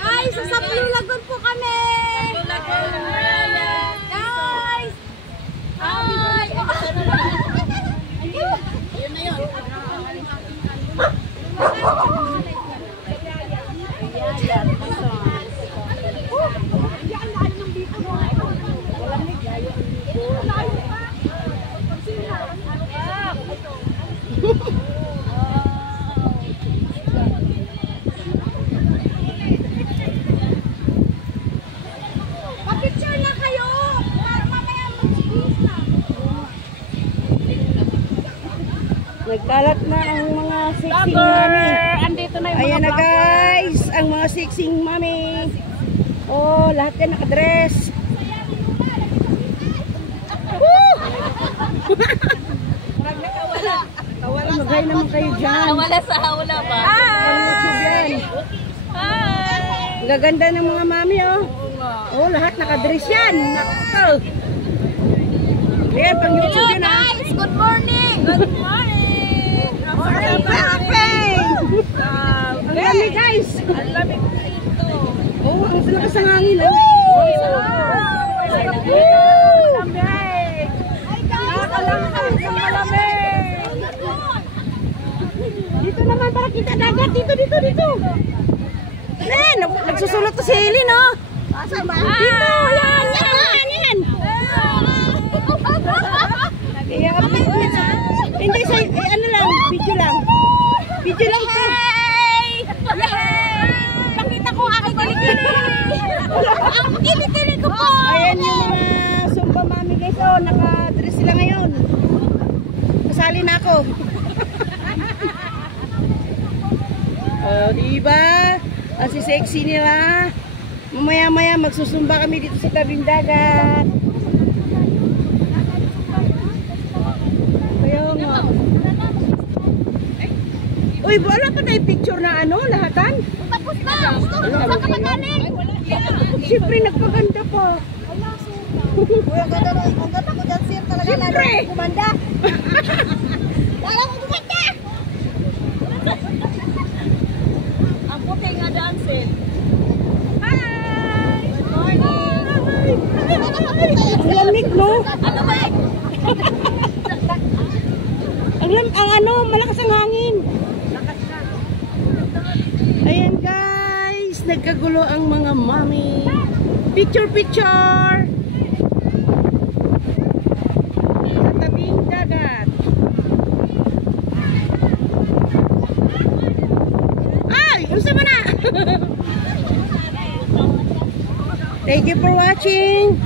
Guys, sa Sablulagon po kami. Guys. Hi. Ayun na yun. Pa-picture na kayo para mamaya mag-cheese na. Nagkalat na ang mga sexing mami. Andito na yung Ayan na guys, ang mga sexing mami. Oh, lahat yan nakadress. Woo! Magay naman kayo dyan. Wala sa hawla ba? Hi! Gaganda ng mga mami oh. Oh, lahat nakadress yan. Nako. Ayan, pang YouTube yun ah. Guys, good morning. Good morning. Ang lamig guys. Ang lamig dito. Oh, ang lakas ng hangin oh. Dito naman para kita dagat. Dito. Nagsusulot to si Eileen oh. Dito, yan. Hindi, ano lang, video lang. Video lang to. Pakita ko aking kilikili. Ang kilikili ko po. Ayan yung mga Zumba mami guys oh. Nakadress sila ngayon. Kasali na ako. Oh, diba? Ang sexy nila. Mamaya-maya magsusumba kami dito sa tabing dagat. Kaya nga. Uy, wala pa tayong picture na ano, lahatan? Tapos na. Saan ka magaling? Siyempre, nagpaganda pa. Uy, ang ganda ko dyan, sir. Talaga Siyempre. lalo kumanda. Lalo ko kumanda. Ang puti nga daan, sir. Hi! Good morning! Ang lamig, no? Ano ba? Ang ano, malakas ang hangin. Ayan guys, nagkagulo ang mga mami. Picture! Sa tabing dagat. Ay, usa mo na. Thank you for watching.